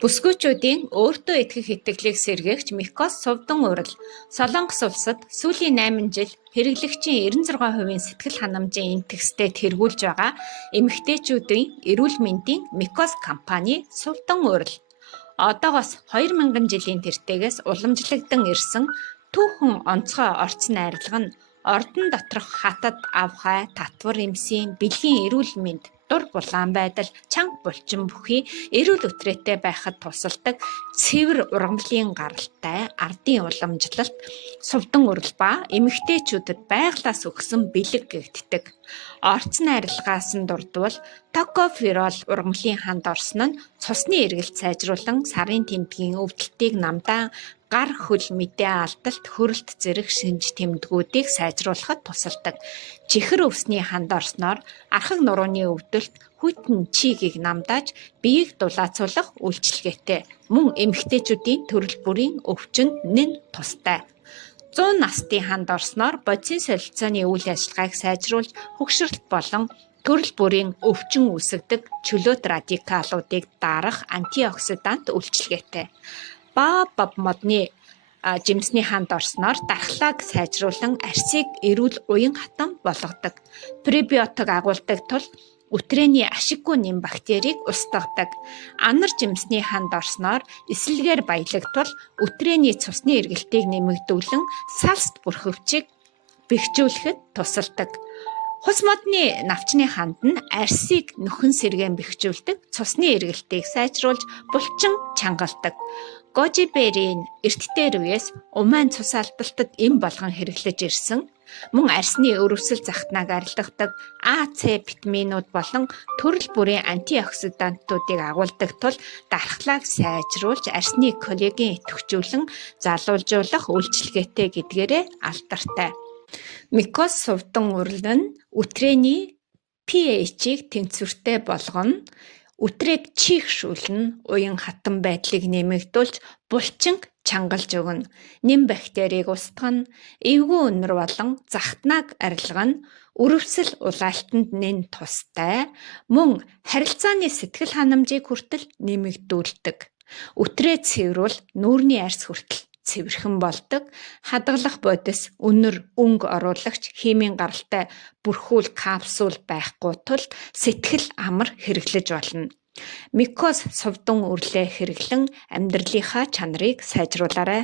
Бүсгүйчүүдийн өөртөө итгэх итгэлийг сэргээгч Микос Сувдан урал Солонгос улсад сүүлийн 8 жил хэрэглэгчийн 96% сэтгэл ханамжийн интекстэд тэргүүлж байгаа эмэгтэйчүүдийн эрүүл мэндийн Микос компани Сувдан урал. Одоогоос 2000 жилийн тэртегээс уламжлагдсан ирсэн түүхэн онцгой орц найрлага нь ордон доторх хатад авхай, татвар эмсийн, бэлгийн эрүүл мэнд, дур булаан байдал, чанга булчин бүхий эрүүл үтрээтэй байхад тусалдаг цэвэр ургамлын гаралтай ардын уламжлалт Сувдан урал ба эмэгтэйчүүдэд байглаас өгсөн бэлэг гэгддэг. Орц найрлагаас нь дурдвал токоферол ургамлын ханд орсон нь цусны эргэлт сайжруулан сарын тэмдгийн өвдөлтийг намдаан гар хөл мэдээ алдалт, хөрөлт зэрэг шинж тэмдгүүдийг сайжруулахад тусалдаг. Чихэр өвсний ханд орсноор архаг нурууны өвдөлт, хүйтэн чигийг намдааж биеийг дулаацуулах үйлчилгээтэй. Мөн эмэгтэйчүүдийн төрөл бүрийн өвчнөд нэн тустай. 100 насны ханд орсноор бодисын солилцооны үйл ажиллагааг сайжруулж хөгшрөлт болон төрөл бүрийн өвчин үүсгдэг чөлөөт радикалуудыг дарах антиоксидант үйлчилгээтэй. Баб модны жимсний ханд орсноор дархлааг сайжруулан арсыг эрүүл уян хатан болгодог. Пребиотик агуулдаг тул үтрээний ашиггүй нэм бактерийг устгадаг. Анар жимсний ханд орсноор эсэлгээр баялагтвал үтрээний цусны эргэлтийг нэмэгдүүлэн салст бүрхөвчийг бэхжүүлэхэд тусалдаг. Хус модны навчны ханд нь арсыг нөхөн сэргээн бэхжүүлдэг, цусны эргэлтийг сайжруулж булчин чангалдаг. Гожиберийн эртдээр үеэс умайн цус алдалтад эм болгон хэрэглэж ирсэн. Мөн арсны өрөвсөл захтнааг арилгадаг А, С витаминууд болон төрөл бүрийн антиоксидантуудыг агуулдаг тул дархлааг сайжруулж арсны коллаген идэвхжүүлэн залуулжуулах үйлчилгээтэй гэдгээрээ алдартай. Микос Сувдан урал нь үтрээний pH-ийг тэнцвэртэй болгоно. Үтрээг чихшүүлнэ, уян хатан байдлыг нэмэгдүүлж, булчинг чангалж өгнө. Нэм бактерийг устгана, эвгүй үнэр болон захтнааг арилгана, өрөвсөл улаалтанд нэн тустай, мөн харилцааны сэтгэл ханамжийг хүртэл нэмэгдүүлдэг. Үтрээ цэврүүл нүүрний арс хүртэл цэвэрхэн болдог. Хадгалах бодис, үнэр, өнгө оруулагч, химийн гаралтай бүрхүүл капсул байхгүй тул сэтгэл амар хэрэглэж болно. Микос Сувдан үрлээ хэрэглэн амьдралынхаа чанарыг сайжруулаарай.